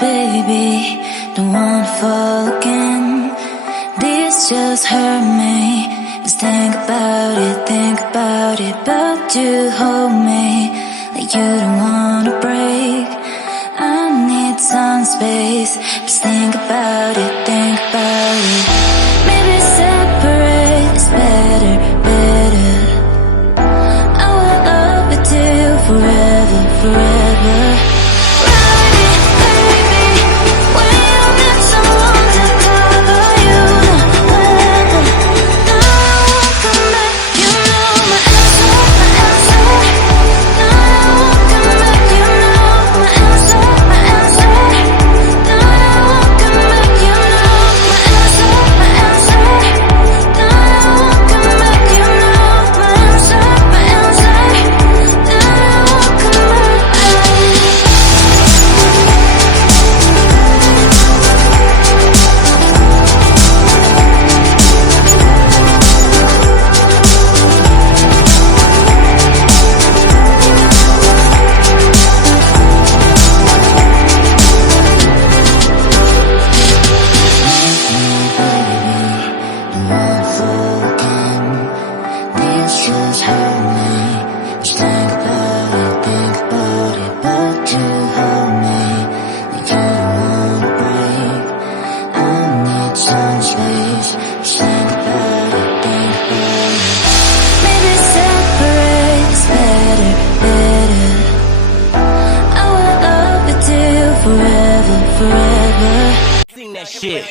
baby, don't wanna fall again. This just hurt me. Just think about it, but you hold me like you don't wanna break. I need some space. Just think about it. Maybe separate is better. I will love with you forever. Ride it, baby, when you need someone to cover you. Whenever, now I won't come back. You know my answer. Now I won't come back. You know my answer. Now I won't come back. You know my answer. Now I won't come back. You know my answer. Now I won't come back. This just hurt me. Just think about it, but you hold me like you don't wanna break. I need some space. Just think about it. Maybe separate is better. I will love with you forever. Sing that shit.